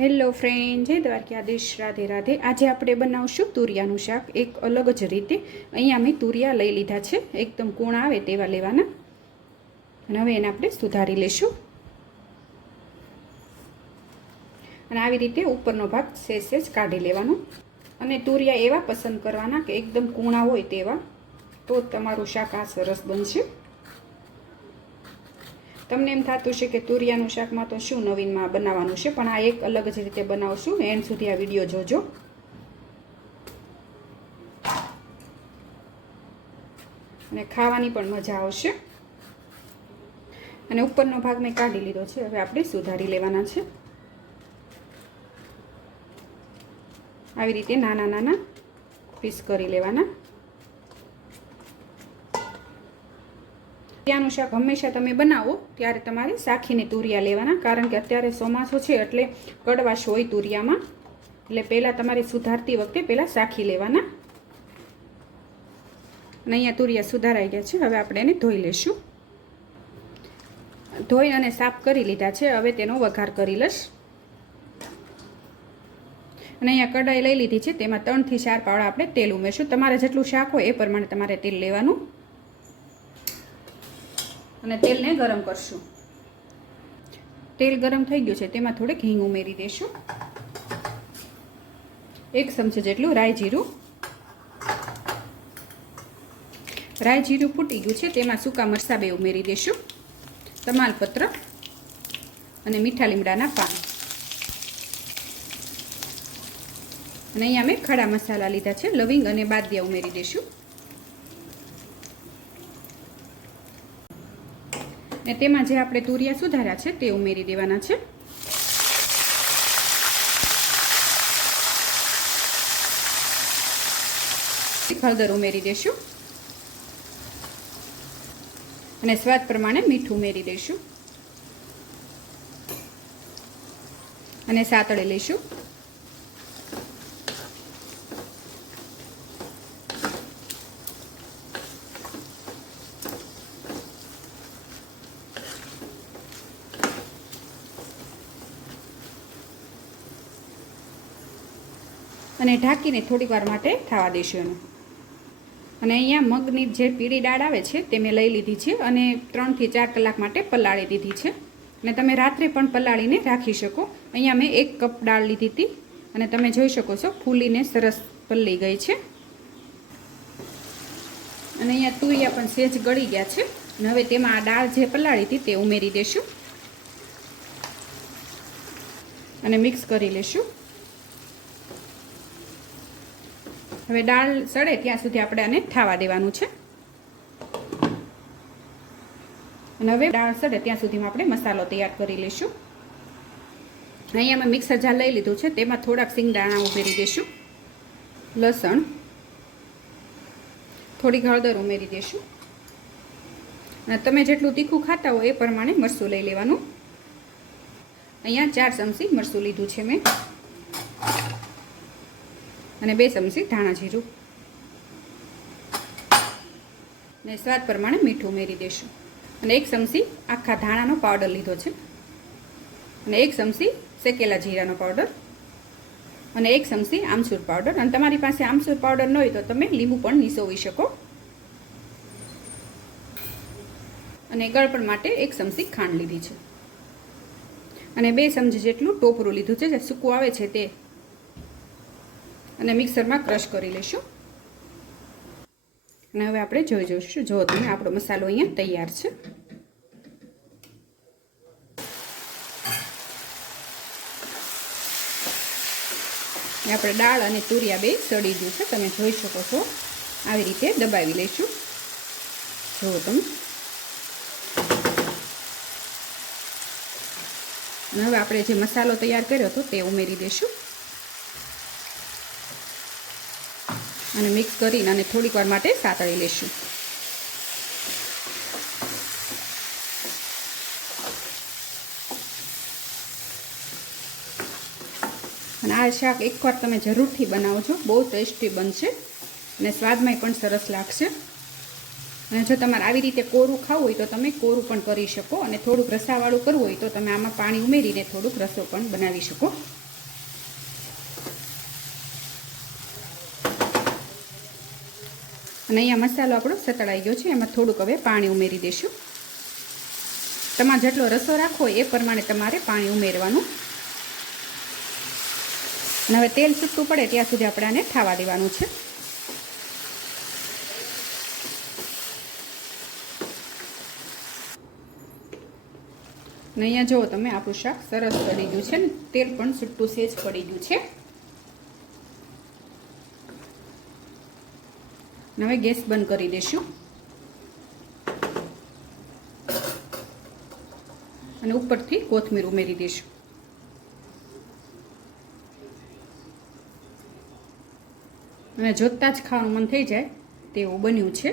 Hello friend, જય દ્વારકાધીશ રાધે રાધે. આજે આપણે બનાવશું તુરિયાનું શાક. એક અલગ જ રીતે અહીંયા મેં તુરિયા લઈ લીધા છે. એકદમ કૂણ આવે તેવા લેવાના. અને હવે એને આપણે સુધારી લેશું. અને આવી રીતે ઉપરનો ભાગ સેજ સેજ કાઢી લેવાનો. અને તુરિયા એવા પસંદ કરવાના કે એકદમ કૂણા હોય તેવા, તો તમારું શાક આ સરસ બનશે. તમને એમ થતું છે કે તુરિયાનું શાકમાં તો શું નવીનમાં બનાવવાનું છે, પણ આ એક અલગ જ રીતે બનાવશું. એન્ડ સુધી આ વીડિયો જોજો. અને ખાવાની પણ મજા આવશે. અને ઉપરનો ભાગ મેં કાઢી લીધો છે, હવે આપણે સુધારી લેવાના છે. આવી રીતે નાના નાના પીસ કરી લેવાના. તુરિયાનું શાક હંમેશા તમે બનાવો ત્યારે તમારે સાખીને તુરિયા લેવાના, કારણ કે અત્યારે ચોમાસો છે એટલે કડવાશ હોય તુરિયામાં. એટલે પહેલાં તમારે સુધારતી વખતે પહેલાં સાખી લેવાના. અને અહીંયા તુરિયા સુધારાઈ ગયા છે, હવે આપણે એને ધોઈ લેશું. ધોઈ અને સાફ કરી લીધા છે, હવે તેનો વઘાર કરી લઈશ. અને અહીંયા કડાઈ લઈ લીધી છે, તેમાં ત્રણથી ચાર પાવડા આપણે તેલ ઉમેરશું. તમારે જેટલું શાક હોય એ પ્રમાણે તમારે તેલ લેવાનું. અને તેલને ગરમ કરશું. તેલ ગરમ થઈ ગયું છે, તેમાં થોડીક હિંગ ઉમેરી દઈશું. એક ચમચી જેટલું રાઈ જીરું. રાઈ જીરું ફૂટી ગયું છે, તેમાં સૂકા મરચાં બે ઉમેરી દઈશું. તમાલપત્ર અને મીઠા લીમડાના પાન. અને અહીંયા મેં ખડા મસાલા લીધા છે, લવિંગ અને બાદિયા ઉમેરી દઈશું. ને તેમાં જે આપણે તુરિયા સુધાર્યા છે તે ઉમેરી દેવાના છે. હળદર ઉમેરી દઈશું અને સ્વાદ પ્રમાણે મીઠું ઉમેરી દઈશું અને સાતળે લઈશું. અને ઢાંકીને થોડીક વાર માટે થવા દઈશું એનું. અને અહીંયા મગની જે પીળી દાળ આવે છે તે મેં લઈ લીધી છે અને ત્રણથી ચાર કલાક માટે પલાળી દીધી છે. અને તમે રાત્રે પણ પલાળીને રાખી શકો. અહીંયા મેં એક કપ દાળ લીધી હતી અને તમે જોઈ શકો છો ફૂલીને સરસ પલળી ગઈ છે. અને અહીંયા તુરિયા પણ સેજ ગળી ગયા છે. અને હવે તેમાં આ દાળ જે પલાળી હતી તે ઉમેરી દેશું. અને મિક્સ કરી લઈશું હવે દાળ સડે ત્યાં સુધી આપણે આને થાવા દેવાનું છે. અને હવે દાળ સડે ત્યાં સુધીમાં આપણે મસાલો તૈયાર કરી લઈશું. અહીંયા મેં મિક્સર જાર લઈ લીધું છે, તેમાં થોડાક સિંગદાણા ઉમેરી દઈશું. લસણ, થોડીક હળદર ઉમેરી દઈશું. અને તમે જેટલું તીખું ખાતા હો એ પ્રમાણે મરચું લઈ લેવાનું. અહીંયા ચાર ચમચી મરચું લીધું છે મેં. અને બે ચમચી ધાણા જીરું. ને સ્વાદ પ્રમાણે મીઠું ઉમેરી દઈશું અને એક ચમચી આખા ધાણાનો પાવડર લીધો છે. અને એક ચમચી શેકેલા જીરાનો પાવડર અને એક ચમચી આમચૂર પાવડર અને તમારી પાસે આમચૂર પાવડર ન હોય તો તમે લીંબુ પણ નીસોવી શકો. અને ગળપણ માટે એક ચમચી ખાંડ લીધી છે. અને બે ચમચી જેટલું ટોપરું લીધું છે. જે સૂકું આવે છે તે અને મિક્સરમાં ક્રશ કરી લઈશું. અને હવે આપણે જોઈ જોઈશું. જો તમે આપણો મસાલો અહીંયા તૈયાર છે. આપણે દાળ અને તુરિયા બે સડી ગયું છે. તમે જોઈ શકો છો. આવી રીતે દબાવી લઈશું. જુઓ તમે. હવે આપણે જે મસાલો તૈયાર કર્યો હતો તે ઉમેરી દઈશું. અને મિક્સ કરીને અને થોડીક વાર માટે સાતળી લેશું. અને આ શાક એકવાર તમે જરૂરથી બનાવજો, બહુ ટેસ્ટી બનશે અને સ્વાદમાંય પણ સરસ લાગશે. અને જો તમારે આવી રીતે કોરું ખાવું હોય તો તમે કોરું પણ કરી શકો અને થોડુંક રસાવાળું કરવું હોય તો તમે આમાં પાણી ઉમેરીને થોડુંક રસો પણ બનાવી શકો. અને અહીંયા મસાલો આપણો સતળાઈ ગયો છે. એમાં થોડુંક હવે પાણી ઉમેરી દઈશું તમારે જેટલો રસો રાખવો એ પ્રમાણે તમારે પાણી ઉમેરવાનું. અને હવે તેલ છૂટું પડે ત્યાં સુધી આપણે આને થાવા દેવાનું છે. અને અહીંયા જુઓ તમે આપણું શાક સરસ પડી ગયું છે ને. તેલ પણ છૂટું સેજ પડી ગયું છે. હવે ગેસ બંધ કરી દઈશું અને ઉપરથી કોથમીર ઉમેરી દઈશું અને જોતાં જ ખાવાનું મન થઈ જાય તેવું બન્યું છે.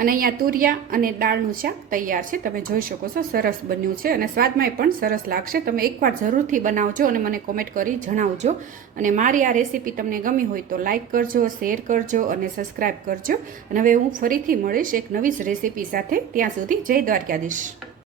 અને અહીંયા તુરિયા અને દાળનું શાક તૈયાર છે. તમે જોઈ શકો છો, સરસ બન્યું છે અને સ્વાદમાંય પણ સરસ લાગશે. તમે એકવાર જરૂરથી બનાવજો અને મને કોમેન્ટ કરી જણાવજો. અને મારી આ રેસીપી તમને ગમી હોય તો લાઇક કરજો શેર કરજો અને સબસ્ક્રાઈબ કરજો. અને હવે હું ફરીથી મળીશ એક નવી જ રેસીપી સાથે. ત્યાં સુધી જય દ્વારકાધીશ.